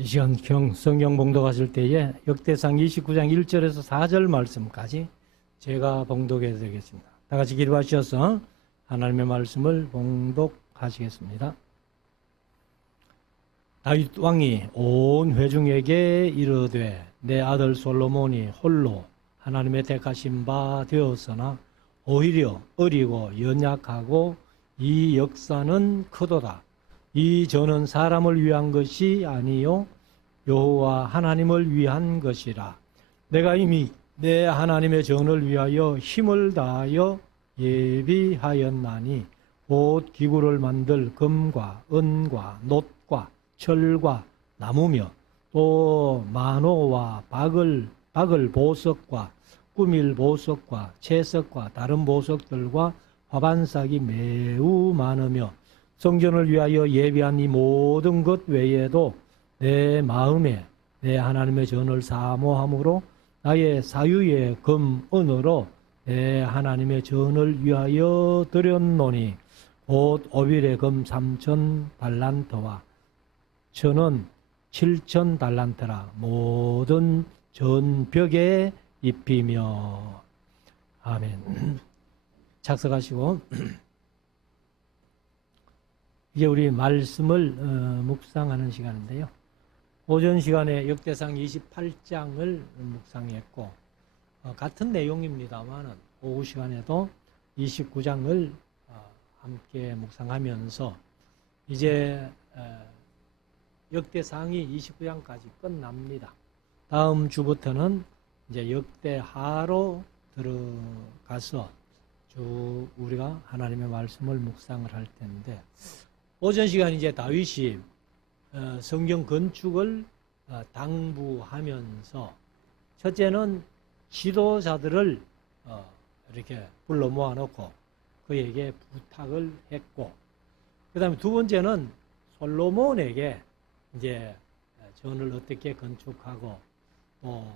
이 시간 성경 봉독하실 때에 역대상 29장 1절에서 4절 말씀까지 제가 봉독해 드리겠습니다. 다 같이 기도하셔서 하나님의 말씀을 봉독하시겠습니다. 다윗 왕이 온 회중에게 이르되 내 아들 솔로몬이 홀로 하나님의 택하신 바 되었으나 오히려 어리고 연약하고 이 역사는 크도다. 이 전은 사람을 위한 것이 아니요 여호와 하나님을 위한 것이라. 내가 이미 내 하나님의 전을 위하여 힘을 다하여 예비하였나니 곧 기구를 만들 금과 은과 놋과 철과 나무며 또 만호와 박을 보석과 꾸밀 보석과 채석과 다른 보석들과 화반삭이 매우 많으며 성전을 위하여 예비한 이 모든 것 외에도 내 마음에 내 하나님의 전을 사모함으로 나의 사유의 금, 은으로 내 하나님의 전을 위하여 드렸노니 곧 오빌의 금 3,000 달란트와 천은 7,000 달란트라 모든 전벽에 입히며. 아멘. 착석하시고 이제 우리 말씀을 묵상하는 시간인데요. 오전 시간에 역대상 28장을 묵상했고 같은 내용입니다만 오후 시간에도 29장을 함께 묵상하면서 이제 역대상이 29장까지 끝납니다. 다음 주부터는 이제 역대하로 들어가서 쭉 우리가 하나님의 말씀을 묵상을 할 텐데, 오전 시간 이제 다윗이 성경 건축을 당부하면서 첫째는 지도자들을 이렇게 불러 모아놓고 그에게 부탁을 했고, 그 다음에 두 번째는 솔로몬에게 이제 전을 어떻게 건축하고 또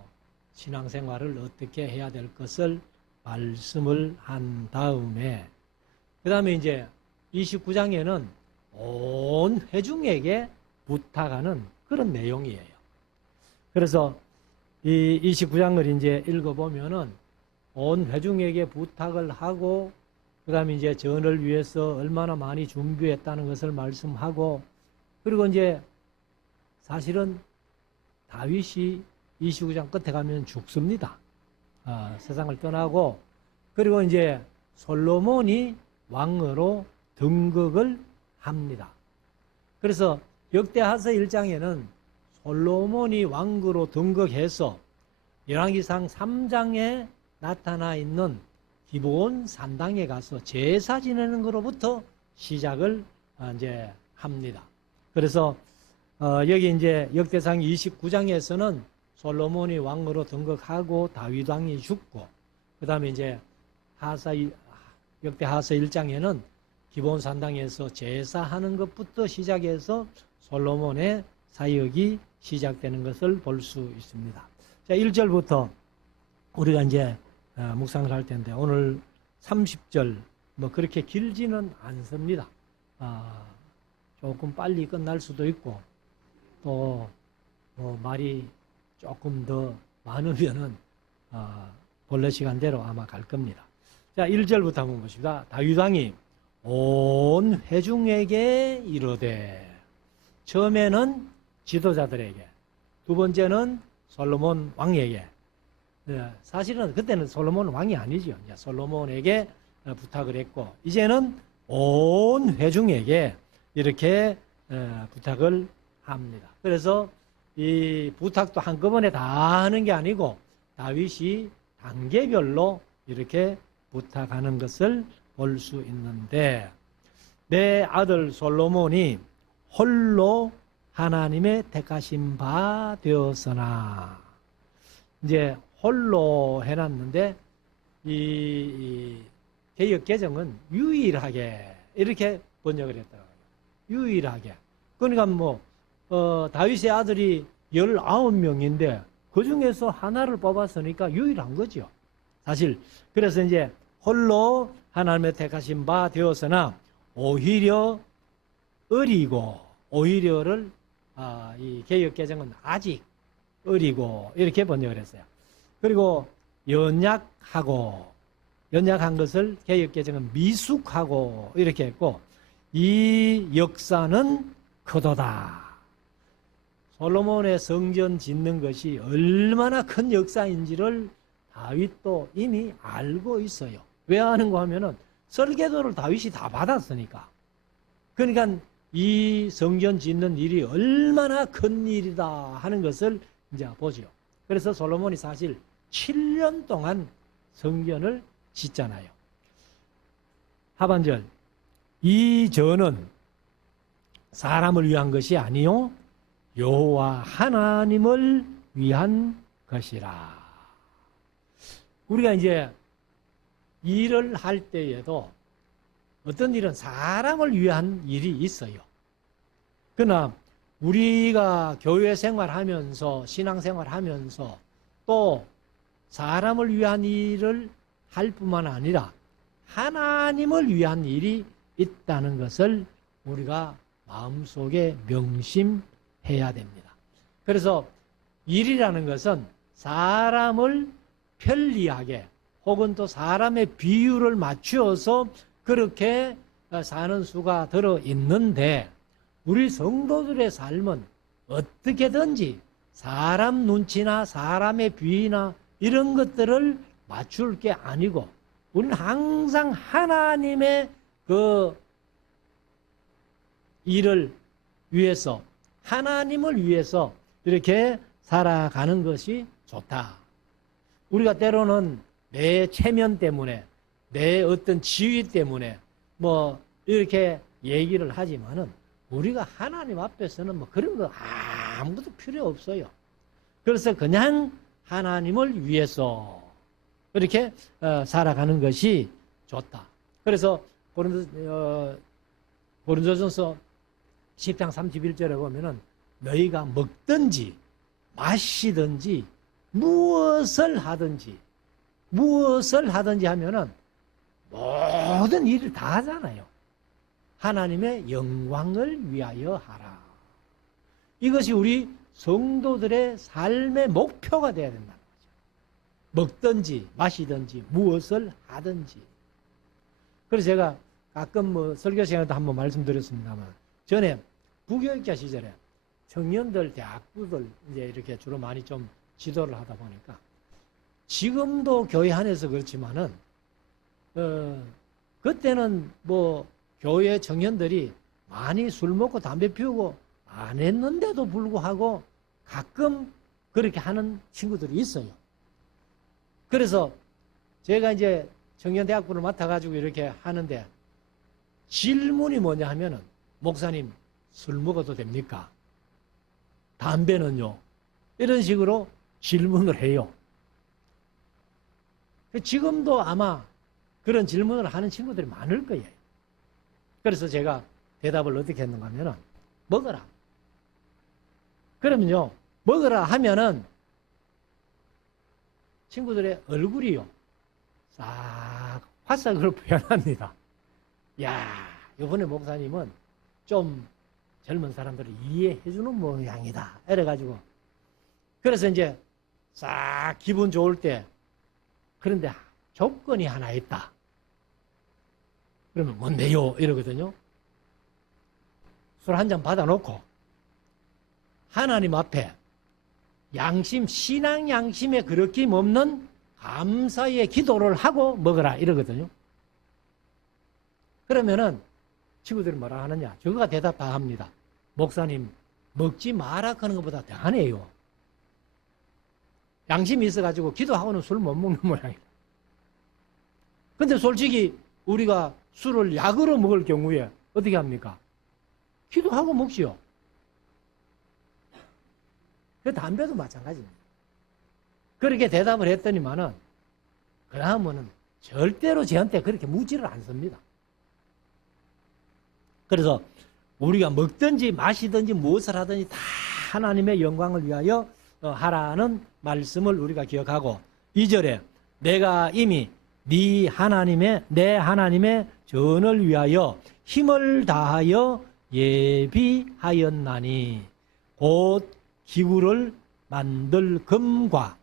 신앙생활을 어떻게 해야 될 것을 말씀을 한 다음에 그 다음에 이제 29장에는 온 회중에게 부탁하는 그런 내용이에요. 그래서 이 29장을 이제 읽어보면은 온 회중에게 부탁을 하고 그 다음에 이제 전을 위해서 얼마나 많이 준비했다는 것을 말씀하고, 그리고 이제 사실은 다윗이 29장 끝에 가면 죽습니다. 세상을 떠나고, 그리고 이제 솔로몬이 왕으로 등극을 합니다. 그래서 역대하서 1장에는 솔로몬이 왕으로 등극해서 열왕기상 3장에 나타나 있는 기브온 산당에 가서 제사 지내는 것로부터 시작을 이제 합니다. 그래서 여기 이제 역대상 29장에서는 솔로몬이 왕으로 등극하고 다윗 왕이 죽고, 그 다음에 이제 역대하서 1장에는 기브온 산당에서 제사하는 것부터 시작해서 솔로몬의 사역이 시작되는 것을 볼 수 있습니다. 자, 1절부터 우리가 이제 묵상을 할 텐데, 오늘 30절 뭐 그렇게 길지는 않습니다. 조금 빨리 끝날 수도 있고 또 뭐 말이 조금 더 많으면은 본래 시간대로 아마 갈 겁니다. 자, 1절부터 한번 보십시다. 다윗 왕이 온 회중에게 이르되, 처음에는 지도자들에게, 두 번째는 솔로몬 왕에게. 사실은 그때는 솔로몬 왕이 아니죠. 솔로몬에게 부탁을 했고, 이제는 온 회중에게 이렇게 부탁을 합니다. 그래서 이 부탁도 한꺼번에 다 하는 게 아니고 다윗이 단계별로 이렇게 부탁하는 것을 볼 수 있는데, 내 아들 솔로몬이 홀로 하나님의 택하신 바 되었으나, 이제 홀로 해놨는데 이 개역 개정은 유일하게 이렇게 번역을 했더라고요. 유일하게. 그러니까 뭐 다윗의 아들이 19명인데 그 중에서 하나를 뽑았으니까 유일한 거죠. 사실 그래서 이제 홀로 하나님의 택하신 바 되었으나 오히려 어리고, 오히려를 이 개역 개정은 아직 어리고 이렇게 번역을 했어요. 그리고 연약한 것을 개역 개정은 미숙하고 이렇게 했고, 이 역사는 크도다. 솔로몬의 성전 짓는 것이 얼마나 큰 역사인지를 다윗도 이미 알고 있어요. 왜 아는가 하면은 설계도를 다윗이 다 받았으니까. 그러니까 이 성전 짓는 일이 얼마나 큰 일이다 하는 것을 이제 보죠. 그래서 솔로몬이 사실 7년 동안 성전을 짓잖아요. 하반절, 이 전은 사람을 위한 것이 아니요 여호와 하나님을 위한 것이라. 우리가 이제 일을 할 때에도 어떤 일은 사람을 위한 일이 있어요. 그러나 우리가 교회 생활하면서 신앙생활하면서 또 사람을 위한 일을 할 뿐만 아니라 하나님을 위한 일이 있다는 것을 우리가 마음속에 명심해야 됩니다. 그래서 일이라는 것은 사람을 편리하게 혹은 또 사람의 비율을 맞추어서 그렇게 사는 수가 들어있는데, 우리 성도들의 삶은 어떻게든지 사람 눈치나 사람의 비위나 이런 것들을 맞출 게 아니고, 우리는 항상 하나님의 그 일을 위해서, 하나님을 위해서 이렇게 살아가는 것이 좋다. 우리가 때로는 내 체면 때문에, 내 어떤 지위 때문에 뭐 이렇게 얘기를 하지만은, 우리가 하나님 앞에서는 뭐 그런 거 아무것도 필요 없어요. 그래서 그냥 하나님을 위해서 이렇게 살아가는 것이 좋다. 그래서 고린도전서 10장 31절에 보면은 너희가 먹든지 마시든지 무엇을 하든지 하면은 모든 일을 다 하잖아요. 하나님의 영광을 위하여 하라. 이것이 우리 성도들의 삶의 목표가 되어야 된다는 거죠. 먹든지 마시든지 무엇을 하든지. 그래서 제가 가끔 뭐 설교 시간에도 한번 말씀드렸습니다만, 전에 부교육자 시절에 청년들, 대학부들 이제 이렇게 주로 많이 좀 지도를 하다 보니까, 지금도 교회 안에서 그렇지만은 그때는 뭐 교회 청년들이 많이 술 먹고 담배 피우고 안 했는데도 불구하고 가끔 그렇게 하는 친구들이 있어요. 그래서 제가 이제 청년대학부를 맡아가지고 이렇게 하는데, 질문이 뭐냐 하면은, 목사님 술 먹어도 됩니까? 담배는요? 이런 식으로 질문을 해요. 지금도 아마 그런 질문을 하는 친구들이 많을 거예요. 그래서 제가 대답을 어떻게 했는가 하면은, 먹어라. 그러면요, 먹어라 하면은 친구들의 얼굴이요, 싹 화살을 표현합니다. 야, 이번에 목사님은 좀 젊은 사람들을 이해해주는 모양이다. 이래가지고. 그래서 이제 싹 기분 좋을 때, 그런데 조건이 하나 있다. 그러면 뭔데요? 이러거든요. 술 한 잔 받아놓고 하나님 앞에 양심, 신앙 양심에 그렇게 없는 감사의 기도를 하고 먹어라 이러거든요. 그러면은 친구들이 뭐라 하느냐? 저거가 대답 다 합니다. 목사님, 먹지 마라 하는 것보다 대단해요. 양심이 있어가지고 기도하고는 술 못 먹는 모양이다. 근데 솔직히 우리가 술을 약으로 먹을 경우에 어떻게 합니까? 기도하고 먹지요. 그 담배도 마찬가지입니다. 그렇게 대답을 했더니만은, 그 다음은 절대로 저한테 그렇게 무지를 않습니다. 그래서 우리가 먹든지 마시든지 무엇을 하든지 다 하나님의 영광을 위하여 하라는 말씀을 우리가 기억하고, 2절에 내가 이미 내 하나님의 전을 위하여 힘을 다하여 예비하였나니, 곧 기구를 만들 금과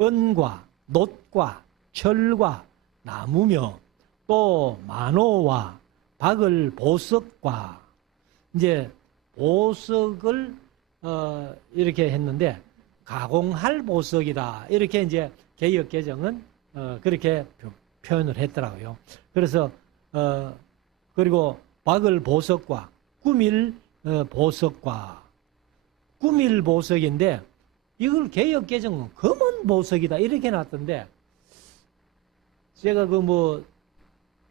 은과 놋과 철과 나무며 또 만호와 박을 보석과 이제 보석을 이렇게 했는데 가공할 보석이다 이렇게 이제 개역 개정은 그렇게 표현을 했더라고요. 그래서 그리고 박을 보석과 꾸밀 보석과 꾸밀 보석인데 이걸 개역 개정은 검은 보석이다 이렇게 놨던데 제가 그 뭐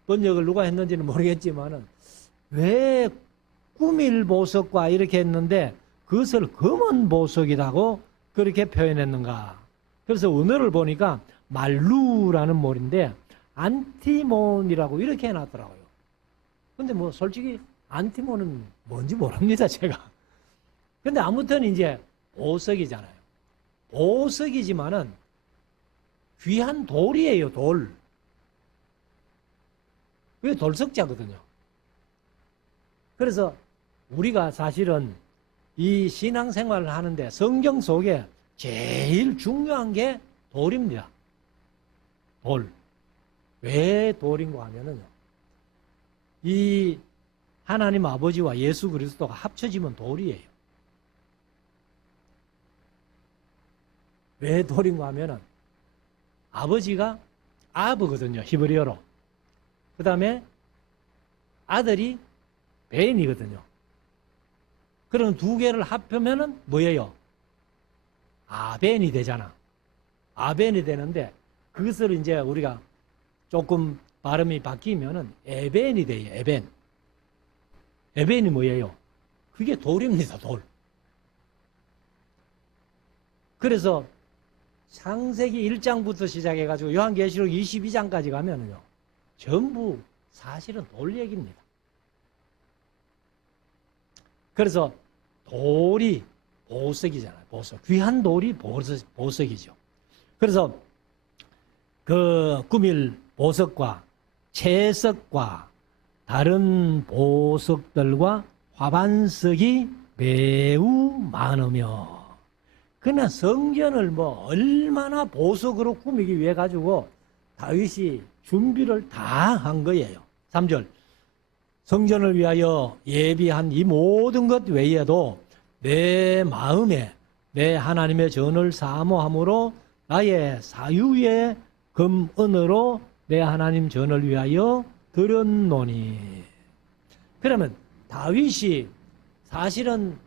번역을 누가 했는지는 모르겠지만은 왜 꾸밀 보석과 이렇게 했는데 그것을 검은 보석이라고 그렇게 표현했는가. 그래서 언어를 보니까 말루라는 몰인데 안티몬이라고 이렇게 해놨더라고요. 근데 뭐 솔직히 안티몬은 뭔지 모릅니다 제가. 근데 아무튼 이제 보석이잖아요. 보석이지만은 귀한 돌이에요 돌. 그게 돌석자거든요. 그래서 우리가 사실은 이 신앙생활을 하는데 성경 속에 제일 중요한 게 돌입니다. 돌. 왜 돌인가 하면은요. 이 하나님 아버지와 예수 그리스도가 합쳐지면 돌이에요. 왜 돌인가 하면은 아버지가 아브거든요. 히브리어로. 그 다음에 아들이 베인이거든요. 그럼 두 개를 합하면은 뭐예요? 아벤이 되잖아. 아벤이 되는데 그것을 이제 우리가 조금 발음이 바뀌면은 에벤이 돼요. 에벤. 에벤이 뭐예요? 그게 돌입니다. 돌. 그래서 창세기 1장부터 시작해가지고 요한계시록 22장까지 가면은요. 전부 사실은 돌 얘기입니다. 그래서 돌이 보석이잖아요. 보석. 귀한 돌이 보석이죠. 그래서 그 꾸밀 보석과 채석과 다른 보석들과 화반석이 매우 많으며 그러나 성전을 뭐 얼마나 보석으로 꾸미기 위해 가지고 다윗이 준비를 다 한 거예요. 3절 성전을 위하여 예비한 이 모든 것 외에도 내 마음에 내 하나님의 전을 사모함으로 나의 사유의 금은으로 내 하나님 전을 위하여 드렸노니. 그러면 다윗이 사실은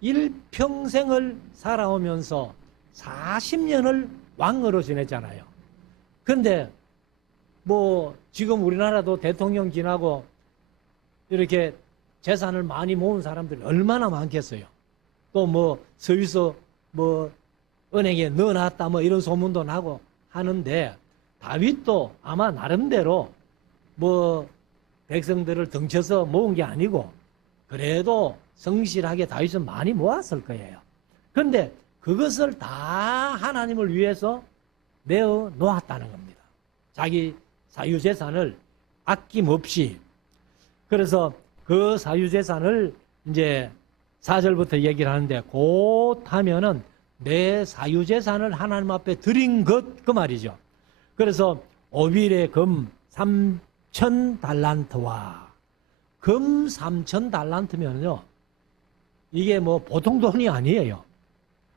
일평생을 살아오면서 40년을 왕으로 지냈잖아요. 근데 뭐 지금 우리나라도 대통령 지나고 이렇게 재산을 많이 모은 사람들이 얼마나 많겠어요. 또 뭐 서유서 뭐 은행에 넣어놨다 뭐 이런 소문도 나고 하는데 다윗도 아마 나름대로 뭐 백성들을 등쳐서 모은 게 아니고 그래도 성실하게 다윗은 많이 모았을 거예요. 그런데 그것을 다 하나님을 위해서 내어 놓았다는 겁니다. 자기 사유재산을 아낌없이. 그래서 그 사유재산을 이제 4절부터 얘기를 하는데 곧 하면은 내 사유재산을 하나님 앞에 드린 것 그 말이죠. 그래서 오빌의 금 3,000달란트와 금 3,000달란트면요 이게 뭐 보통 돈이 아니에요.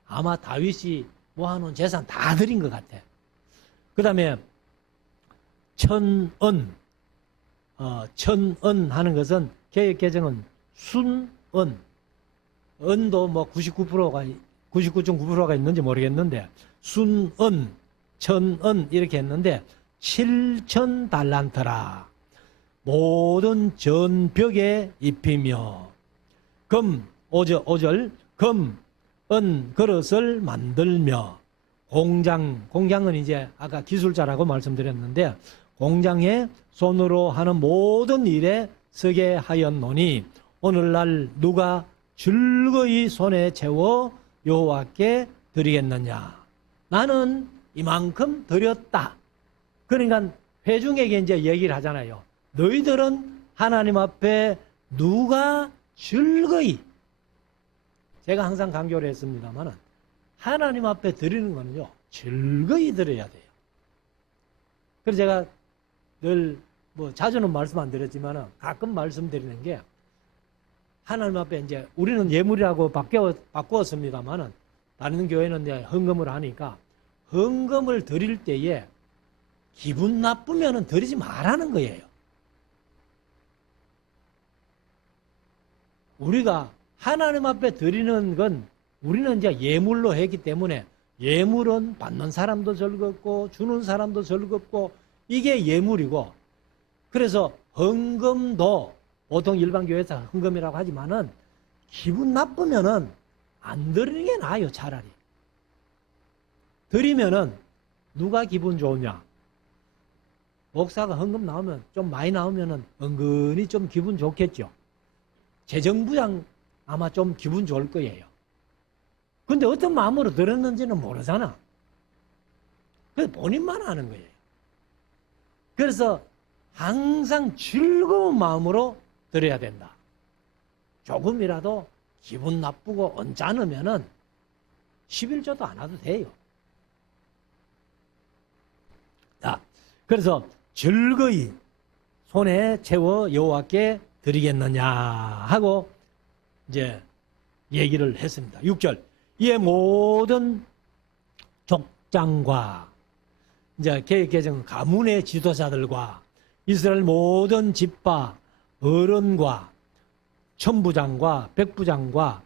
아마 다윗이 모아놓은 재산 다 드린 것 같아. 그 다음에 천은 천은 하는 것은 개역개정은 순은 은도 뭐 99.9%가 있는지 모르겠는데 순은 천은 이렇게 했는데 7,000달란트라 모든 전벽에 입히며 금 5절 금 은 그릇을 만들며 공장은 이제 아까 기술자라고 말씀드렸는데 공장에 손으로 하는 모든 일에 서게 하였노니 오늘날 누가 즐거이 손에 채워 여호와께 드리겠느냐. 나는 이만큼 드렸다. 그러니까 회중에게 이제 얘기를 하잖아요. 너희들은 하나님 앞에 누가 즐거이 제가 항상 강조를 했습니다만은 하나님 앞에 드리는 거는요, 즐거이 드려야 돼요. 그래서 제가 늘 자주는 말씀 안 드렸지만은 가끔 말씀드리는 게, 하나님 앞에 이제 우리는 예물이라고 바꾸었습니다만은 다른 교회는 이제 헌금을 하니까, 헌금을 드릴 때에 기분 나쁘면은 드리지 말라는 거예요. 우리가 하나님 앞에 드리는 건 우리는 이제 예물로 했기 때문에, 예물은 받는 사람도 즐겁고 주는 사람도 즐겁고 이게 예물이고, 그래서 헌금도 보통 일반 교회에서 헌금이라고 하지만은 기분 나쁘면은 안 드리는 게 나아요. 차라리 드리면은 누가 기분 좋으냐? 목사가 헌금 나오면 좀 많이 나오면은 은근히 좀 기분 좋겠죠. 재정부장 아마 좀 기분 좋을 거예요. 근데 어떤 마음으로 들었는지는 모르잖아. 그래서 본인만 아는 거예요. 그래서 항상 즐거운 마음으로 드려야 된다. 조금이라도 기분 나쁘고 언짢으면은 11조도 안 와도 돼요. 자, 그래서 즐거이 손에 채워 여호와께 드리겠느냐 하고 이제 얘기를 했습니다. 6절. 이에 모든 족장과, 이제 개혁개정 가문의 지도자들과 이스라엘 모든 집파 어른과 천부장과 백부장과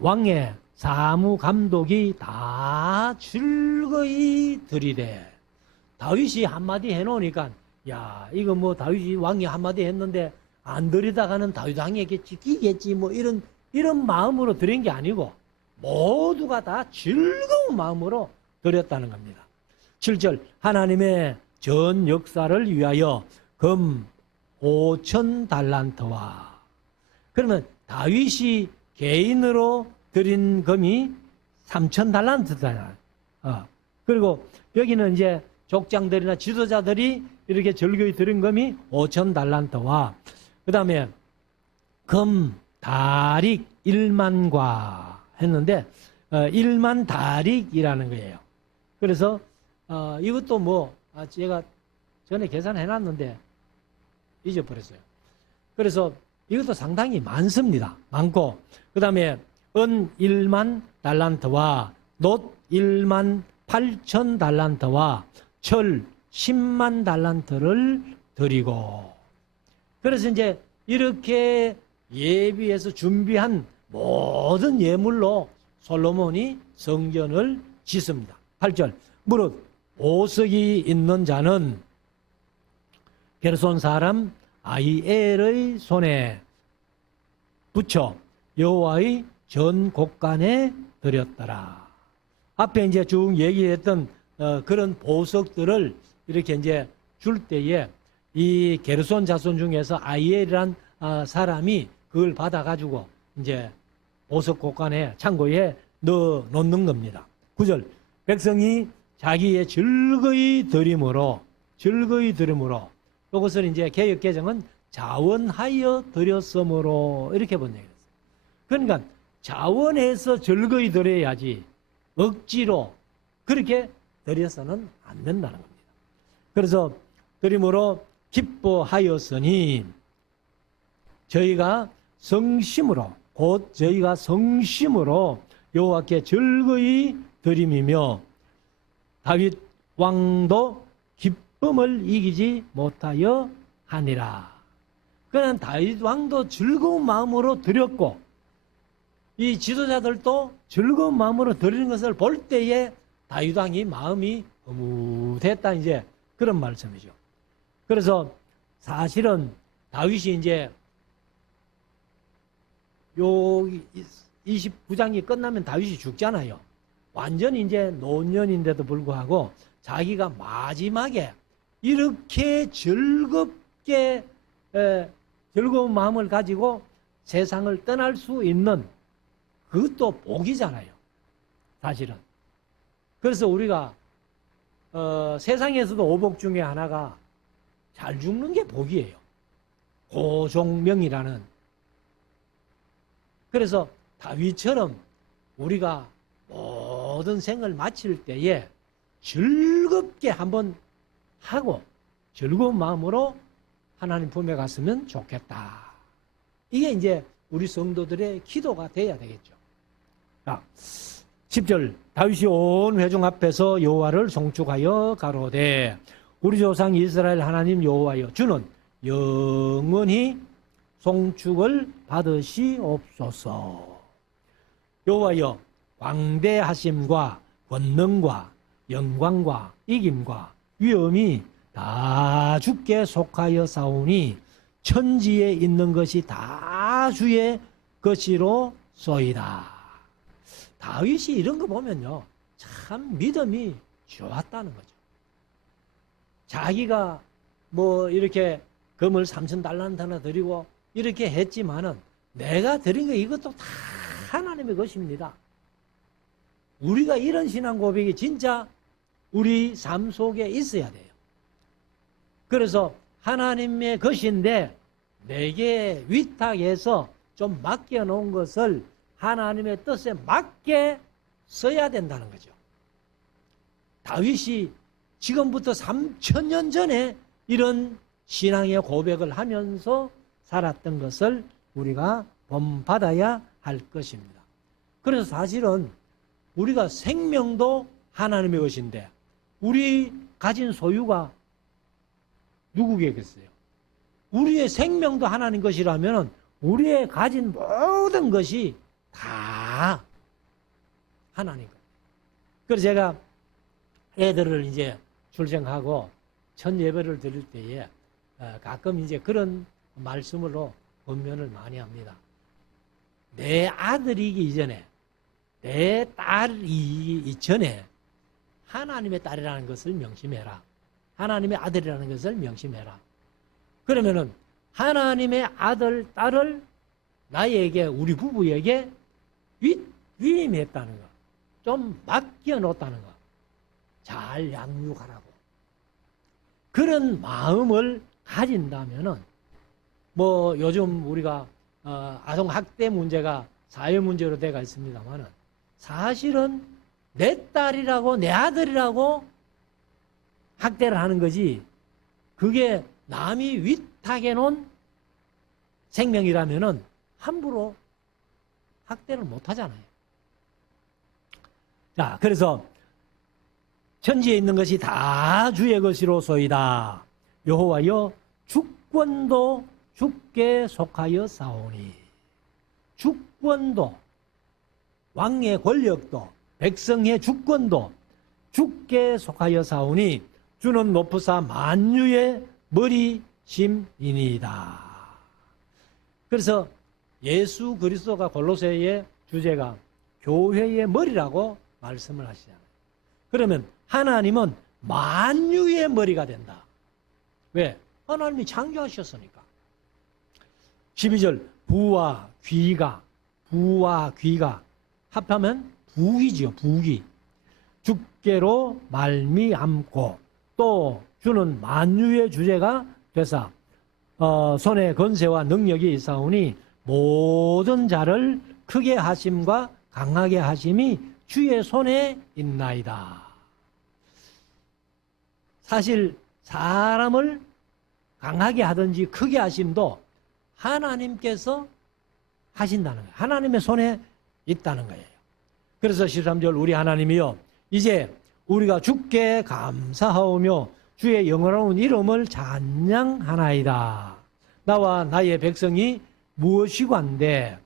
왕의 사무감독이 다 즐거이 드리되. 다윗이 한마디 해놓으니까, 야, 이거 뭐 다윗이 왕이 한마디 했는데 안 드리다가는 다윗 왕에게 찍히겠지, 뭐 이런 마음으로 드린 게 아니고 모두가 다 즐거운 마음으로 드렸다는 겁니다. 7절. 하나님의 전 역사를 위하여 금 5천 달란트와. 그러면 다윗이 개인으로 드린 금이 3천 달란트잖아요. 그리고 여기는 이제 족장들이나 지도자들이 이렇게 즐거이 드린 금이 5천 달란트와, 그 다음에 금 다릭 1만과 했는데 1만 다릭이라는 거예요. 그래서 이것도 뭐 제가 전에 계산해 놨는데 잊어버렸어요. 그래서 이것도 상당히 많습니다. 많고, 그 다음에 은 1만 달란트와 놋 1만 8천 달란트와 철 10만 달란트를 드리고. 그래서 이제 이렇게 예비해서 준비한 모든 예물로 솔로몬이 성전을 짓습니다. 8절. 무릇 보석이 있는 자는 게르손 사람 아히엘의 손에 붙여 여호와의 전 곳간에 드렸더라. 앞에 이제 쭉 얘기했던 그런 보석들을 이렇게 이제 줄 때에 이 게르손 자손 중에서 아히엘이란 사람이 그걸 받아가지고 이제 보석 곳간에 창고에 넣어 놓는 겁니다. 9절. 백성이 자기의 즐거이 드림으로 이것을 이제 개역개정은 자원하여 드렸으므로 이렇게 번역했어요. 그러니까 자원해서 즐거이 드려야지 억지로 그렇게 드려서는 안 된다는 겁니다. 그래서 드림으로 기뻐하였으니 저희가 성심으로 여호와께 즐거이 드림이며 다윗 왕도 기쁨을 이기지 못하여 하니라. 그냥 다윗 왕도 즐거운 마음으로 드렸고 이 지도자들도 즐거운 마음으로 드리는 것을 볼 때에 다윗 왕이 마음이 흐뭇했다, 이제 그런 말씀이죠. 그래서 사실은 다윗이 이제 요 29장이 끝나면 다윗이 죽잖아요. 완전히 이제 노년인데도 불구하고 자기가 마지막에 이렇게 즐겁게 즐거운 마음을 가지고 세상을 떠날 수 있는 그것도 복이잖아요, 사실은. 그래서 우리가 세상에서도 오복 중에 하나가 잘 죽는 게 복이에요. 고종명이라는. 그래서 다윗처럼 우리가 모든 생을 마칠 때에 즐겁게 한번 하고 즐거운 마음으로 하나님 품에 갔으면 좋겠다. 이게 이제 우리 성도들의 기도가 돼야 되겠죠. 자, 10절 다윗이 온 회중 앞에서 여호와를 송축하여 가로되 우리 조상 이스라엘 하나님 여호와여 주는 영원히 송축을 받으시옵소서. 여호와여 광대하심과 권능과 영광과 이김과 위엄이 다 주께 속하여 사오니 천지에 있는 것이 다 주의 것이로 쏘이다. 다윗이 이런 거 보면요, 참 믿음이 좋았다는 거죠. 자기가 뭐 이렇게 금을 3,000달란트나 드리고 이렇게 했지만은 내가 드린 거 이것도 다 하나님의 것입니다. 우리가 이런 신앙 고백이 진짜 우리 삶 속에 있어야 돼요. 그래서 하나님의 것인데 내게 위탁해서 좀 맡겨놓은 것을 하나님의 뜻에 맞게 써야 된다는 거죠. 다윗이 지금부터 3,000년 전에 이런 신앙의 고백을 하면서 살았던 것을 우리가 본받아야 할 것입니다. 그래서 사실은 우리가 생명도 하나님의 것인데 우리 가진 소유가 누구겠어요? 우리의 생명도 하나님 것이라면 우리의 가진 모든 것이 다 하나님 것. 그래서 제가 애들을 이제 출생하고 첫 예배를 드릴 때에 가끔 이제 그런 말씀으로 권면을 많이 합니다. 내 아들이기 이전에, 내 딸이기 이전에 하나님의 딸이라는 것을 명심해라. 하나님의 아들이라는 것을 명심해라. 그러면은 하나님의 아들, 딸을 나에게, 우리 부부에게 위임했다는 거, 좀 맡겨놓았다는 거, 잘 양육하라고. 그런 마음을 가진다면은 뭐 요즘 우리가 아동 학대 문제가 사회 문제로 돼가 있습니다만은 사실은 내 딸이라고 내 아들이라고 학대를 하는 거지 그게 남이 위탁해 놓은 생명이라면은 함부로 학대를 못 하잖아요. 자, 그래서 천지에 있는 것이 다 주의 것이로소이다. 여호와여 주권도 주께 속하여 사오니. 주권도, 왕의 권력도, 백성의 주권도 주께 속하여 사오니 주는 높으사 만유의 머리심이니이다. 그래서 예수 그리스도가 골로새의 주제가 교회의 머리라고 말씀을 하시잖아요. 그러면 하나님은 만유의 머리가 된다. 왜? 하나님이 창조하셨으니까. 12절 부와 귀가 합하면 부귀지요. 부귀. 주께로 말미암고 또 주는 만유의 주제가 되사 손에 권세와 능력이 있사오니 모든 자를 크게 하심과 강하게 하심이 주의 손에 있나이다. 사실 사람을 강하게 하든지 크게 하심도 하나님께서 하신다는 거예요. 하나님의 손에 있다는 거예요. 그래서 13절 우리 하나님이여 이제 우리가 주께 감사하오며 주의 영원한 이름을 찬양하나이다. 나와 나의 백성이 무엇이관데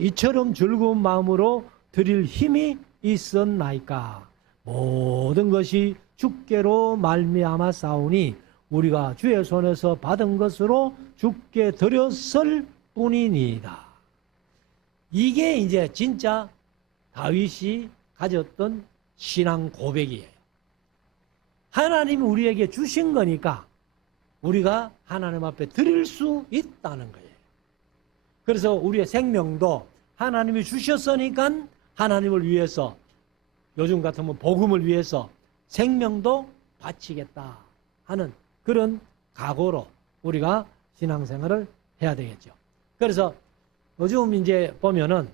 이처럼 즐거운 마음으로 드릴 힘이 있었나이까. 모든 것이 주께로 말미암아 싸우니 우리가 주의 손에서 받은 것으로 주께 드렸을 뿐이니이다. 이게 이제 진짜 다윗이 가졌던 신앙 고백이에요. 하나님이 우리에게 주신 거니까 우리가 하나님 앞에 드릴 수 있다는 거예요. 그래서 우리의 생명도 하나님이 주셨으니까 하나님을 위해서, 요즘 같으면 복음을 위해서 생명도 바치겠다 하는 그런 각오로 우리가 신앙생활을 해야 되겠죠. 그래서 요즘 이제 보면은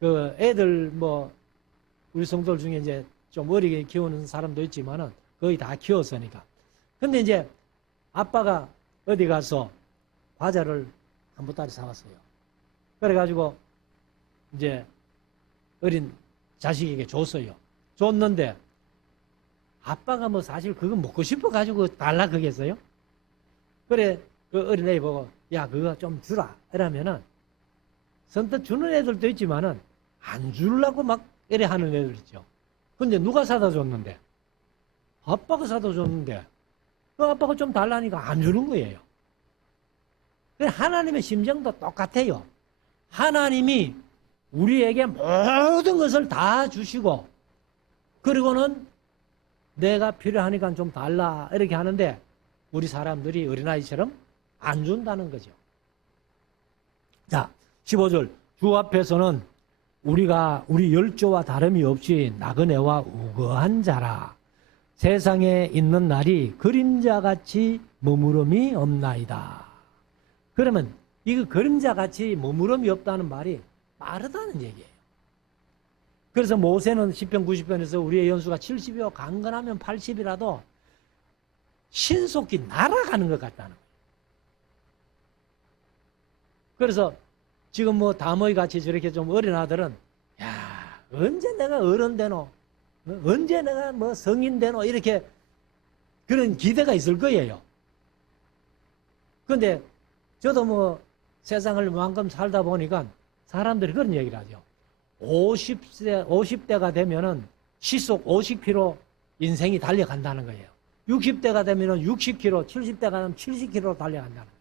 그 애들 뭐 우리 성도들 중에 이제 좀 어리게 키우는 사람도 있지만은 거의 다 키웠으니까. 근데 이제 아빠가 어디 가서 과자를 한 보따리 사왔어요. 그래가지고 이제 어린 자식에게 줬어요. 줬는데 아빠가 뭐 사실 그거 먹고 싶어가지고 달라 그겠어요? 그래 그 어린애 보고 야 그거 좀 주라 이러면은 선뜻 주는 애들도 있지만은 안 주려고 막 이래 하는 애들 있죠. 근데 누가 사다 줬는데? 아빠가 사다 줬는데 그 아빠가 좀 달라니까 안 주는 거예요. 하나님의 심정도 똑같아요. 하나님이 우리에게 모든 것을 다 주시고 그리고는 내가 필요하니까 좀 달라 이렇게 하는데 우리 사람들이 어린아이처럼 안 준다는 거죠. 자, 15절 주 앞에서는 우리 열조와 다름이 없이 나그네와 우거한 자라. 세상에 있는 날이 그림자같이 머무름이 없나이다. 그러면 이거 그림자같이 머무름이 없다는 말이 빠르다는 얘기예요. 그래서 모세는 시편 90편에서 우리의 연수가 70이요 강건하면 80이라도 신속히 날아가는 것 같다는 거예요. 그래서 지금 뭐 다모이 같이 저렇게 좀 어린 아들은 야 언제 내가 어른 되노? 언제 내가 뭐 성인 되노? 이렇게 그런 기대가 있을 거예요. 그런데 저도 뭐 세상을 만큼 살다 보니까 사람들이 그런 얘기를 하죠. 50대가 되면은 시속 50km 인생이 달려간다는 거예요. 60대가 되면은 60km, 70대가 되면 70km로 달려간다는 거예요.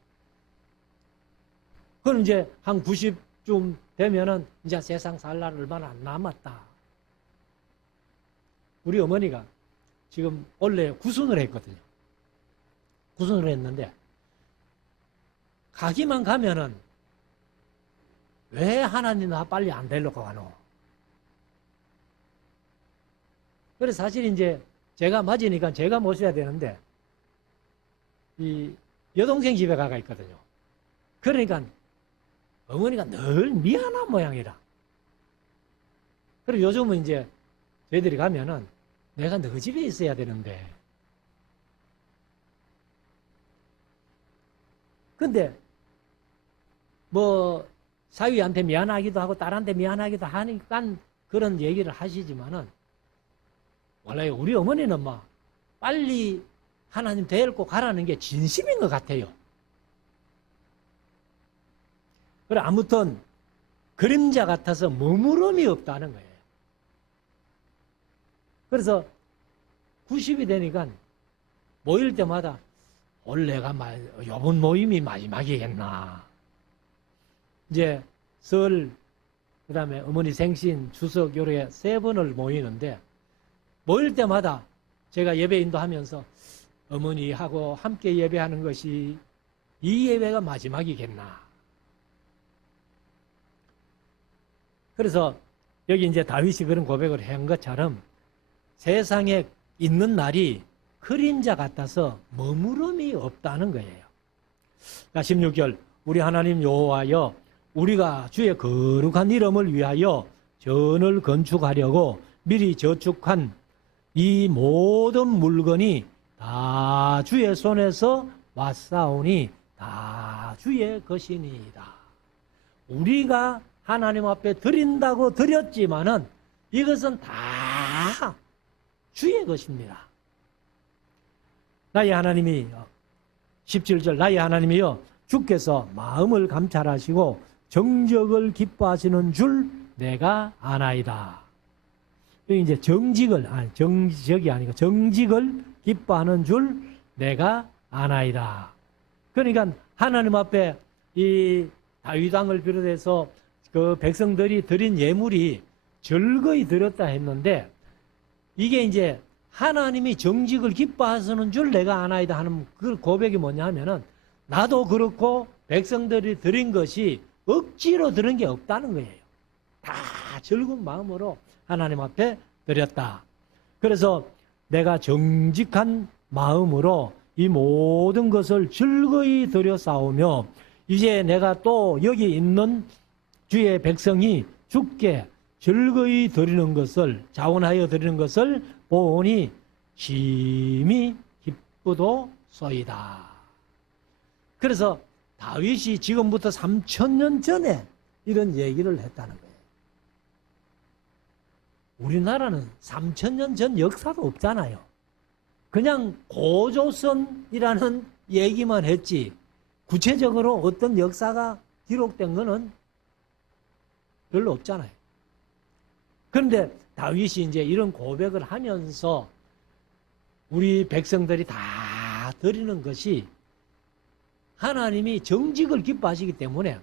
그럼 이제 한 90쯤 되면은 이제 세상 살 날 얼마나 안 남았다. 우리 어머니가 지금 원래 구순을 했거든요. 구순을 했는데 가기만 가면은 왜 하나님 나 빨리 안 되려고 하노? 그래서 사실 이제 제가 맞으니까 제가 모셔야 되는데 이 여동생 집에 가가 있거든요. 그러니까 어머니가 늘 미안한 모양이라. 그리고 요즘은 이제 저희들이 가면은 내가 너 집에 있어야 되는데 근데 뭐 사위한테 미안하기도 하고 딸한테 미안하기도 하니까 그런 얘기를 하시지만은 원래 우리 어머니는 막 빨리 하나님 데리고 가라는 게 진심인 것 같아요. 그래 아무튼 그림자 같아서 머무름이 없다는 거예요. 그래서 90이 되니까 모일 때마다 올해가 요번 모임이 마지막이겠나. 이제 설, 그 다음에 어머니 생신, 추석 요렇게 3번을 모이는데 모일 때마다 제가 예배 인도하면서 어머니하고 함께 예배하는 것이 이 예배가 마지막이겠나. 그래서 여기 이제 다윗이 그런 고백을 한 것처럼 세상에 있는 날이 그림자 같아서 머무름이 없다는 거예요. 16절 우리 하나님 여호와여 우리가 주의 거룩한 이름을 위하여 전을 건축하려고 미리 저축한 이 모든 물건이 다 주의 손에서 왔사오니 다 주의 것이니이다. 우리가 하나님 앞에 드린다고 드렸지만은 이것은 다 주의 것입니다. 나의 하나님이 17절 나의 하나님이여 주께서 마음을 감찰하시고 정직을 기뻐하시는 줄 내가 아나이다. 여기 이제 정직이 아니고 정직을 기뻐하는 줄 내가 아나이다. 그러니까 하나님 앞에 이 다윗 왕을 비롯해서 그 백성들이 드린 예물이 즐거이 드렸다 했는데 이게 이제 하나님이 정직을 기뻐하시는 줄 내가 아나이다 하는 그 고백이 뭐냐 하면은 나도 그렇고 백성들이 드린 것이 억지로 드린 게 없다는 거예요. 다 즐거운 마음으로 하나님 앞에 드렸다. 그래서 내가 정직한 마음으로 이 모든 것을 즐거이 드려 싸우며 이제 내가 또 여기 있는 주의 백성이 주께 즐거이 드리는 것을, 자원하여 드리는 것을 보니 심히 기쁘도소이다. 그래서 다윗이 지금부터 3000년 전에 이런 얘기를 했다는 거예요. 우리나라는 3000년 전 역사도 없잖아요. 그냥 고조선이라는 얘기만 했지 구체적으로 어떤 역사가 기록된 거는 별로 없잖아요. 그런데 다윗이 이제 이런 고백을 하면서 우리 백성들이 다 드리는 것이 하나님이 정직을 기뻐하시기 때문에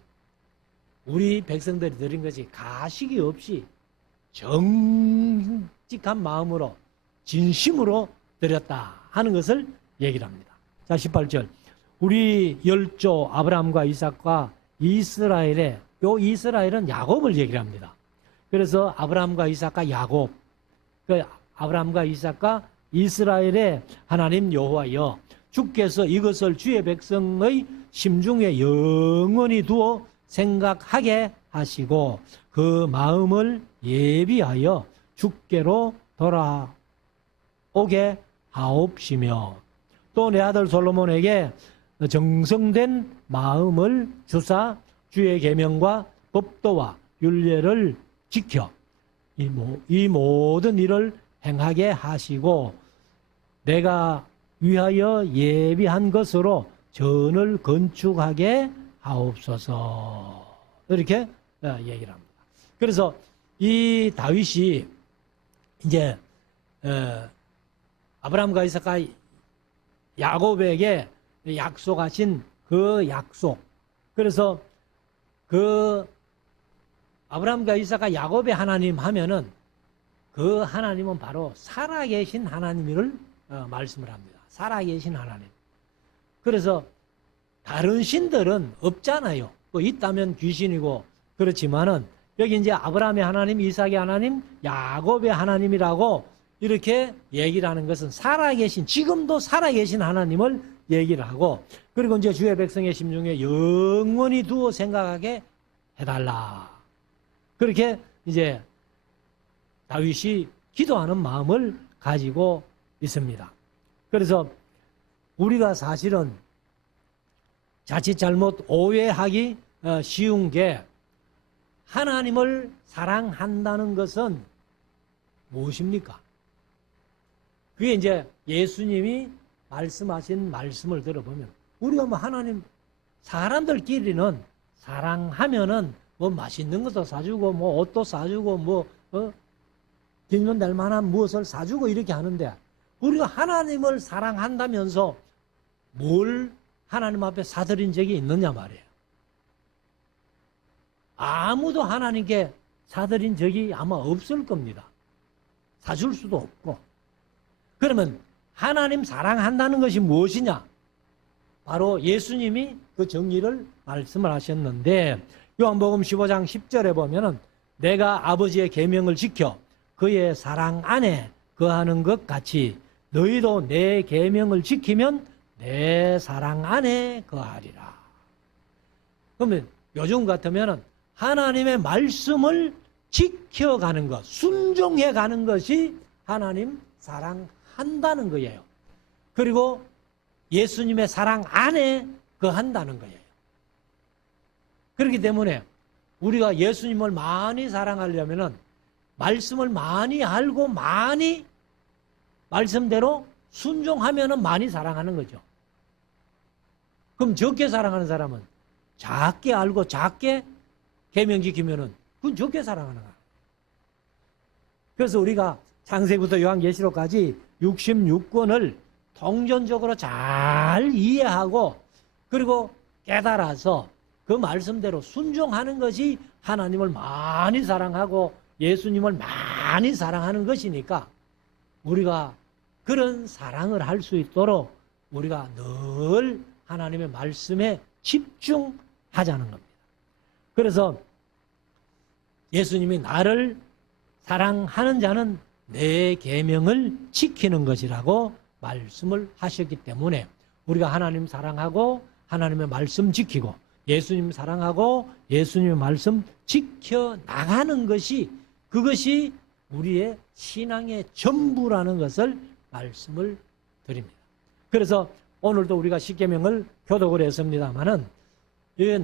우리 백성들이 드린 것이 가식이 없이 정직한 마음으로 진심으로 드렸다 하는 것을 얘기를 합니다. 자, 18절. 우리 열조 아브라함과 이삭과 이스라엘의, 요 이스라엘은 야곱을 얘기를 합니다. 그래서 아브라함과 이삭과 야곱, 그 아브라함과 이삭과 이스라엘의 하나님 여호와여, 주께서 이것을 주의 백성의 심중에 영원히 두어 생각하게 하시고 그 마음을 예비하여 주께로 돌아오게 하옵시며 또 내 아들 솔로몬에게 정성된 마음을 주사 주의 계명과 법도와 율례를 지켜 이 모든 일을 행하게 하시고 내가 위하여 예비한 것으로 전을 건축하게 하옵소서. 이렇게 얘기를 합니다. 그래서 이 다윗이 이제 아브라함과 이삭과 야곱에게 약속하신 그 약속. 그래서 그 아브라함과 이삭과 야곱의 하나님 하면은 그 하나님은 바로 살아계신 하나님을 말씀을 합니다. 살아계신 하나님. 그래서 다른 신들은 없잖아요. 뭐 있다면 귀신이고 그렇지만은 여기 이제 아브라함의 하나님, 이삭의 하나님, 야곱의 하나님이라고 이렇게 얘기를 하는 것은 살아계신, 지금도 살아계신 하나님을 얘기를 하고, 그리고 이제 주의 백성의 심중에 영원히 두어 생각하게 해달라. 그렇게 이제 다윗이 기도하는 마음을 가지고 있습니다. 그래서 우리가 사실은 자칫 잘못 오해하기 쉬운 게 하나님을 사랑한다는 것은 무엇입니까? 그게 이제 예수님이 말씀하신 말씀을 들어보면 우리가 뭐 하나님 사람들끼리는 사랑하면은 뭐 맛있는 것도 사주고 뭐 옷도 사주고 뭐 기념 될 만한 무엇을 사주고 이렇게 하는데 우리가 하나님을 사랑한다면서 뭘 하나님 앞에 사드린 적이 있느냐 말이에요. 아무도 하나님께 사드린 적이 아마 없을 겁니다. 사줄 수도 없고. 그러면 하나님 사랑한다는 것이 무엇이냐? 바로 예수님이 그 정의를 말씀을 하셨는데 요한복음 15장 10절에 보면은 내가 아버지의 계명을 지켜 그의 사랑 안에 거하는 것 같이 너희도 내 계명을 지키면 내 사랑 안에 거하리라. 그러면 요즘 같으면은 하나님의 말씀을 지켜가는 것, 순종해가는 것이 하나님 사랑한다는 거예요. 그리고 예수님의 사랑 안에 거한다는 거예요. 그렇기 때문에 우리가 예수님을 많이 사랑하려면은 말씀을 많이 알고 많이 말씀대로 순종하면은 많이 사랑하는 거죠. 그럼 적게 사랑하는 사람은 작게 알고 작게 계명 지키면은 그건 적게 사랑하는 거야. 그래서 우리가 창세기부터 요한계시록까지 66권을 통전적으로 잘 이해하고 그리고 깨달아서 그 말씀대로 순종하는 것이 하나님을 많이 사랑하고 예수님을 많이 사랑하는 것이니까 우리가 그런 사랑을 할 수 있도록 우리가 늘 하나님의 말씀에 집중하자는 겁니다. 그래서 예수님이 나를 사랑하는 자는 내 계명을 지키는 것이라고 말씀을 하셨기 때문에 우리가 하나님 사랑하고 하나님의 말씀 지키고 예수님 사랑하고 예수님의 말씀 지켜 나가는 것이, 그것이 우리의 신앙의 전부라는 것을 말씀을 드립니다. 그래서 오늘도 우리가 십계명을 교독을 했습니다마는,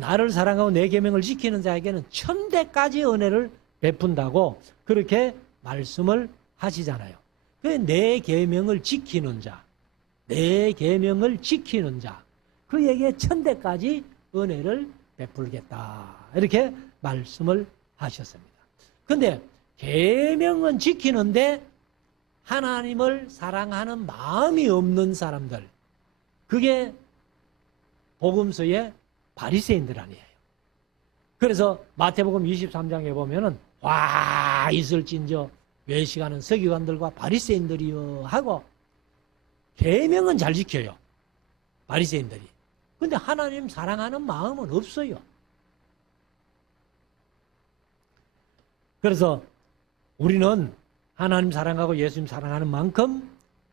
나를 사랑하고 내 계명을 지키는 자에게는 천대까지 은혜를 베푼다고 그렇게 말씀을 하시잖아요. 내 계명을 지키는 자, 내 계명을 지키는 자, 그에게 천대까지 은혜를 베풀겠다, 이렇게 말씀을 하셨습니다. 그런데 계명은 지키는데 하나님을 사랑하는 마음이 없는 사람들, 그게 복음서의 바리새인들 아니에요. 그래서 마태복음 23장에 보면은 와 있을진저 외식하는 서기관들과 바리새인들이여 하고, 계명은 잘 지켜요, 바리새인들이. 근데 하나님 사랑하는 마음은 없어요. 그래서 우리는 하나님 사랑하고 예수님 사랑하는 만큼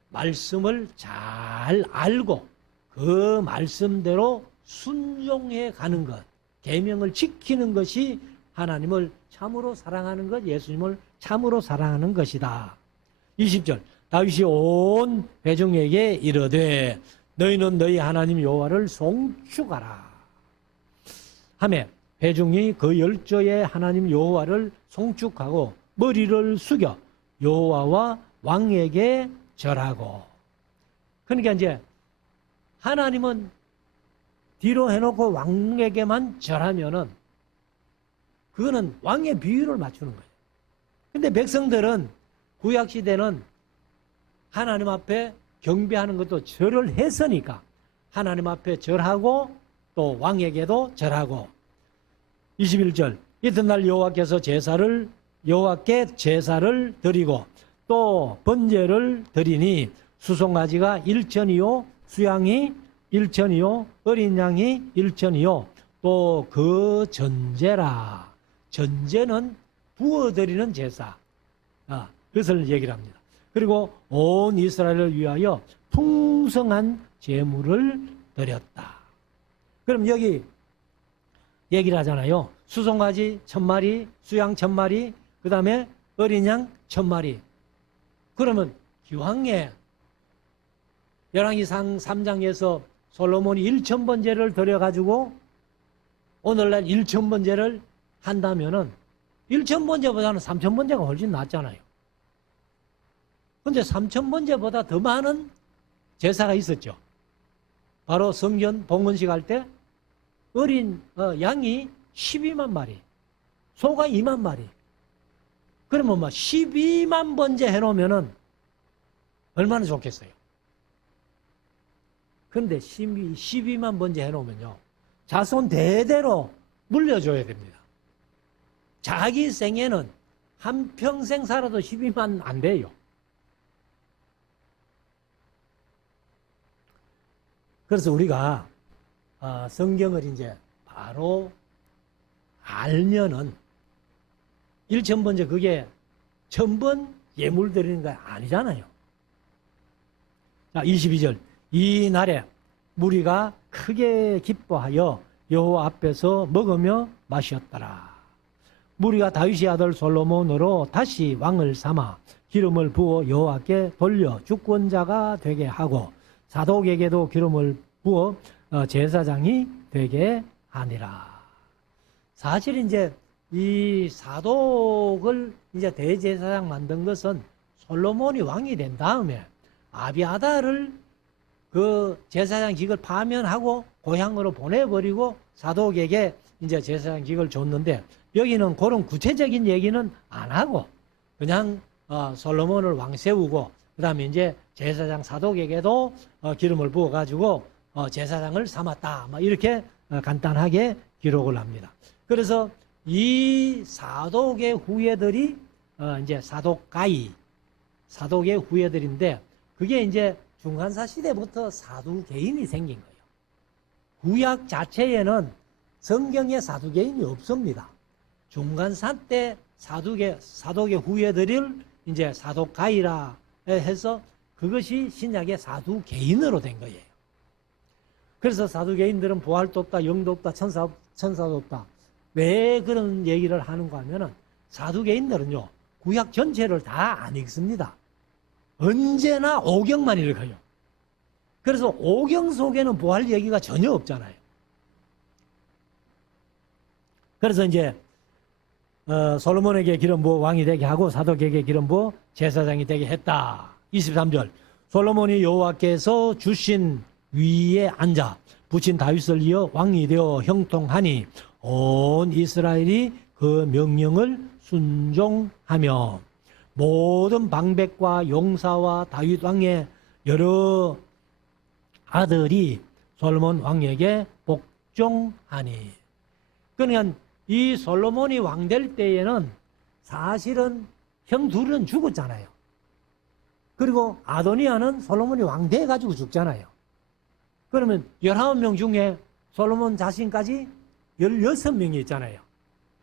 말씀을 잘 알고 그 말씀대로 순종해 가는 것, 계명을 지키는 것이 하나님을 참으로 사랑하는 것, 예수님을 참으로 사랑하는 것이다. 20절, 다윗이 온 회중에게 이르되 너희는 너희 하나님 여호와를 송축하라 하며, 회중이 그 열조의 하나님 여호와를 송축하고 머리를 숙여 여호와와 왕에게 절하고. 그러니까 이제 하나님은 뒤로 해놓고 왕에게만 절하면은 그거는 왕의 비율을 맞추는 거예요. 근데 백성들은 구약시대는 하나님 앞에 경배하는 것도 절을 했으니까 하나님 앞에 절하고 또 왕에게도 절하고. 21절, 이튿날 여호와께 제사를 드리고 또 번제를 드리니 수송아지가 1천이요 수양이 1천이요 어린 양이 1천이요 또 그 전제라. 전제는 부어드리는 제사, 그것을 얘기를 합니다. 그리고 온 이스라엘을 위하여 풍성한 제물을 드렸다. 그럼 여기 얘기를 하잖아요. 수송아지 1000마리, 수양 1000마리, 그 다음에 어린 양 1000마리. 그러면 기왕에 열왕기상 3장에서 솔로몬이 1000번제를 드려가지고 오늘날 1000번제를 한다면은 1000번제보다는 3000번제가 훨씬 낫잖아요. 근데 3000번제보다 더 많은 제사가 있었죠. 바로 성전 봉헌식 할 때 어린 양이 12만 마리, 소가 2만 마리. 그러면 12만 번제 해놓으면은 얼마나 좋겠어요. 근데 12만 번제 해놓으면요, 자손 대대로 물려줘야 됩니다. 자기 생에는 한평생 살아도 12만 안 돼요. 그래서 우리가 성경을 이제 바로 알면은 1000번째 그게 1000번 예물 드리는 거 아니잖아요. 자, 22절. 이 날에 무리가 크게 기뻐하여 여호와 앞에서 먹으며 마셨더라. 무리가 다윗의 아들 솔로몬으로 다시 왕을 삼아 기름을 부어 여호와께 돌려 주권자가 되게 하고 사독에게도 기름을 부어 제사장이 되게 하니라. 사실 이제 이 사독을 이제 대제사장 만든 것은 솔로몬이 왕이 된 다음에 아비아다를 그 제사장 직을 파면하고 고향으로 보내버리고 사독에게 이제 제사장 직을 줬는데, 여기는 그런 구체적인 얘기는 안 하고 그냥 솔로몬을 왕 세우고 그 다음에 이제 제사장 사독에게도 기름을 부어가지고 제사장을 삼았다, 이렇게 간단하게 기록을 합니다. 그래서 이 사독의 후예들이 이제 사독가이, 사독의 후예들인데, 그게 이제 중간사 시대부터 사두개인이 생긴 거예요. 구약 자체에는 성경에 사두개인이 없습니다. 중간사 때 사독의 후예들을 이제 사독가이라 해서 그것이 신약의 사두개인으로 된 거예요. 그래서 사두개인들은 부활도 없다, 영도 없다, 천사도 없다. 왜 그런 얘기를 하는가 하면은 사두개인들은요, 구약 전체를 다 안 읽습니다. 언제나 오경만 읽어요. 그래서 오경 속에는 부활 얘기가 전혀 없잖아요. 그래서 이제 솔로몬에게 기름 부어 왕이 되게 하고 사독에게 기름 부어 제사장이 되게 했다. 23절 솔로몬이 여호와께서 주신 위에 앉아 붙인 다윗을 이어 왕이 되어 형통하니 온 이스라엘이 그 명령을 순종하며 모든 방백과 용사와 다윗 왕의 여러 아들이 솔로몬 왕에게 복종하니. 그러니까 이 솔로몬이 왕 될 때에는 사실은 형 둘은 죽었잖아요. 그리고 아도니아는 솔로몬이 왕 돼가지고 죽잖아요. 그러면 19명 중에 솔로몬 자신까지 16명이 있잖아요.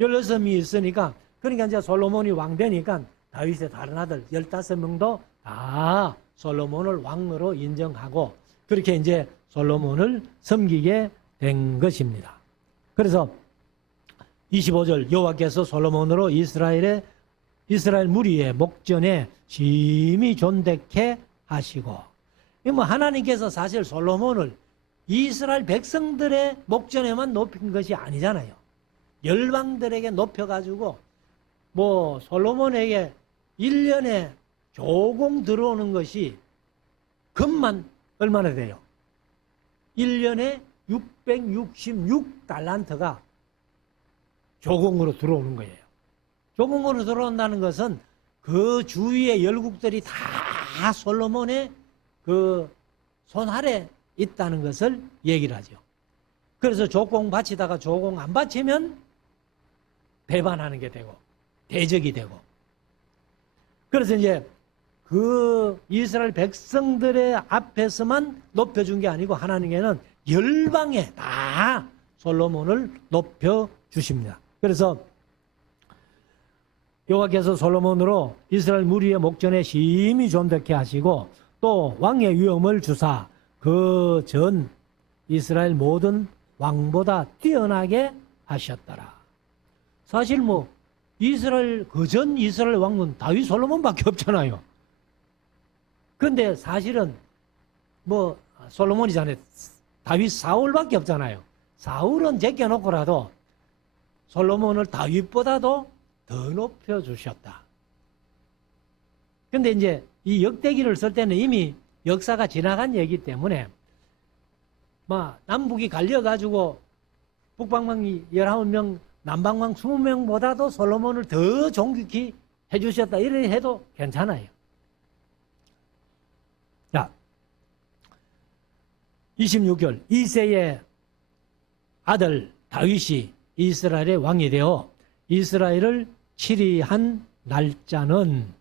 16명이 있으니까, 그러니까 이제 솔로몬이 왕 되니까 다윗의 다른 아들 15명도 다 솔로몬을 왕으로 인정하고 그렇게 이제 솔로몬을 섬기게 된 것입니다. 그래서 25절 여호와께서 솔로몬으로 이스라엘 무리의 목전에 심히 존대케 하시고, 뭐 하나님께서 사실 솔로몬을 이스라엘 백성들의 목전에만 높인 것이 아니잖아요. 열방들에게 높여가지고 뭐 솔로몬에게 1년에 조공 들어오는 것이 금만 얼마나 돼요? 1년에 666달란트가 조공으로 들어오는 거예요. 조공으로 들어온다는 것은 그 주위의 열국들이 다 솔로몬의 그 손 아래 있다는 것을 얘기를 하죠. 그래서 조공 바치다가 조공 안 바치면 배반하는 게 되고 대적이 되고, 그래서 이제 그 이스라엘 백성들의 앞에서만 높여준 게 아니고 하나님께는 열방에 다 솔로몬을 높여주십니다. 그래서 여호와께서 솔로몬으로 이스라엘 무리의 목전에 심히 존대케 하시고 또 왕의 위엄을 주사 그 전 이스라엘 모든 왕보다 뛰어나게 하셨더라. 사실 뭐 이스라엘 그 전 이스라엘 왕은 다윗 솔로몬밖에 없잖아요. 그런데 사실은 뭐 솔로몬이잖아요. 다윗 사울밖에 없잖아요. 사울은 제껴놓고라도 솔로몬을 다윗보다도 더 높여주셨다. 근데 이제 이 역대기를 쓸 때는 이미 역사가 지나간 얘기 때문에 막 남북이 갈려가지고 북방왕이 19명, 남방왕 20명보다도 솔로몬을 더 존귀히 해주셨다. 이래 해도 괜찮아요. 자, 26절 이새의 아들 다윗이 이스라엘의 왕이 되어 이스라엘을 치리한 날짜는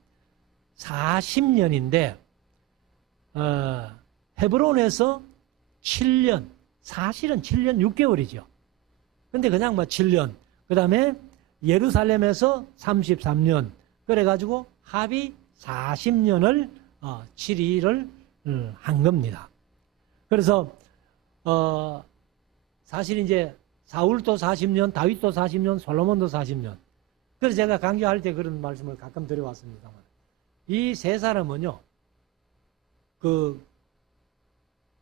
40년인데 헤브론에서 7년, 사실은 7년 6개월이죠. 근데 그냥 뭐 7년, 그 다음에 예루살렘에서 33년, 그래가지고 합이 40년을 치리를 한 겁니다. 그래서 사실 이제 사울도 40년, 다윗도 40년, 솔로몬도 40년. 그래서 제가 강조할 때 그런 말씀을 가끔 드려왔습니다만, 이 세 사람은요, 그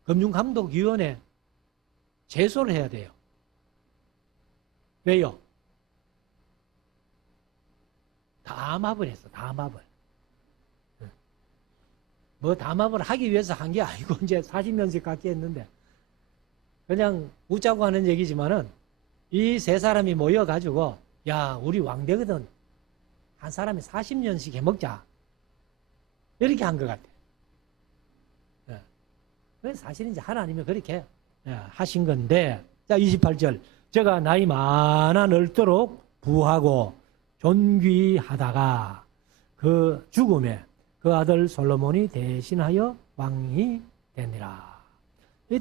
금융감독위원회 제소를 해야 돼요. 왜요? 담합을 했어, 담합을. 뭐 담합을 하기 위해서 한 게 아니고 이제 40년씩 갖게 했는데, 그냥 웃자고 하는 얘기지만은 이 세 사람이 모여가지고 야, 우리 왕 되거든. 한 사람이 40년씩 해먹자. 이렇게 한 것 같아. 사실 이제 하나님이 그렇게 하신 건데, 자, 28절. 제가 나이 많아 늙도록 부하고 존귀하다가 그 죽음에 그 아들 솔로몬이 대신하여 왕이 되니라.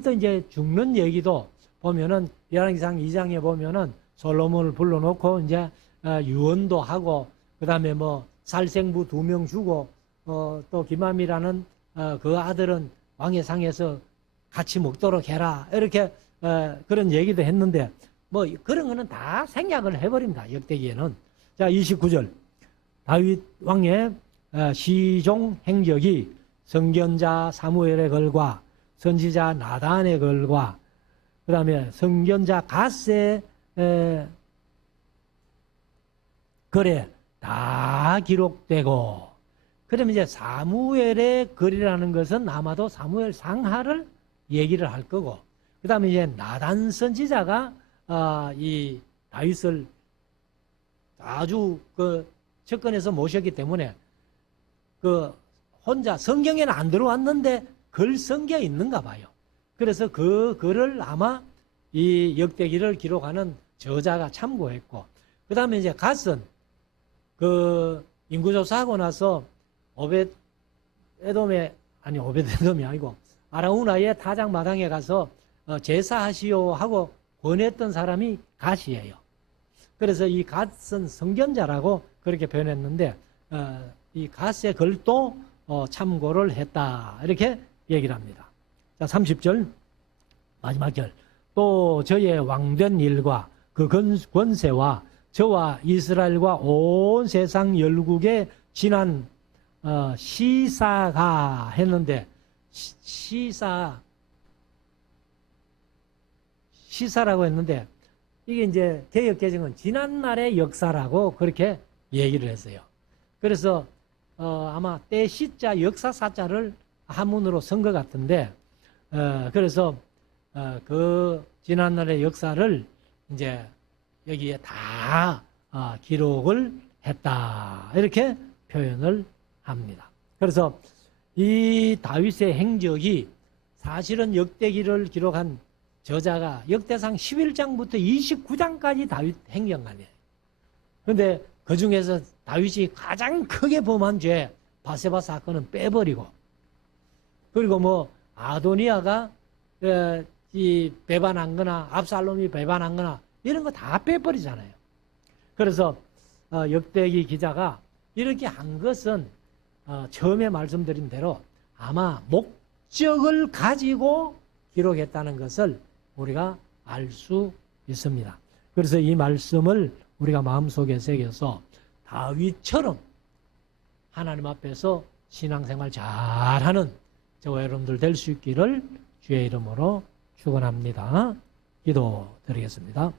또 이제 죽는 얘기도 보면은 열왕기상 2장에 보면은 솔로몬을 불러놓고 이제 유언도 하고, 그 다음에 뭐 살생부 2명 주고 또 기맘이라는 그 아들은 왕의 상에서 같이 먹도록 해라. 이렇게 그런 얘기도 했는데 뭐 그런 거는 다 생략을 해버립니다. 역대기에는. 자, 29절. 다윗 왕의 시종 행적이 선견자 사무엘의 글과 선지자 나단의 글과 그 다음에 선견자 갓의 글에 다 기록되고, 그러면 이제 사무엘의 글이라는 것은 아마도 사무엘 상하를 얘기를 할 거고, 그 다음에 이제 나단 선지자가 이 다윗을 아주 그 접근해서 모셨기 때문에 그 혼자 성경에는 안 들어왔는데 글 성경에 있는가 봐요. 그래서 그 글을 아마 이 역대기를 기록하는 저자가 참고했고, 그 다음에 이제 갓은 그 인구조사하고 나서 오벳에돔이 아니고 아라우나의 타작마당에 가서 제사하시오 하고 권했던 사람이 갓이에요. 그래서 이 갓은 선견자라고 그렇게 표현했는데 이 갓의 글도 참고를 했다, 이렇게 얘기를 합니다. 자, 30절 마지막 절. 또 저의 왕된 일과 그 권세와 저와 이스라엘과 온 세상 열국에 지난 시사가 했는데, 시사라고 했는데 이게 이제 개역 개정은 지난날의 역사라고 그렇게 얘기를 했어요. 그래서 아마 때 시자 역사 사자를 한문으로 쓴 것 같은데, 그래서 그 지난날의 역사를 이제 여기에 다 기록을 했다, 이렇게 표현을 합니다. 그래서 이 다윗의 행적이 사실은 역대기를 기록한 저자가 역대상 11장부터 29장까지 다윗 행정관이에요. 그런데 그 중에서 다윗이 가장 크게 범한 죄 바세바 사건은 빼버리고, 그리고 뭐 아도니아가 이 배반한 거나 압살롬이 배반한 거나 이런 거 다 빼버리잖아요. 그래서 역대기 기자가 이렇게 한 것은 처음에 말씀드린 대로 아마 목적을 가지고 기록했다는 것을 우리가 알 수 있습니다. 그래서 이 말씀을 우리가 마음속에 새겨서 다윗처럼 하나님 앞에서 신앙생활 잘하는 저와 여러분들 될 수 있기를 주의 이름으로 축원합니다. 기도드리겠습니다.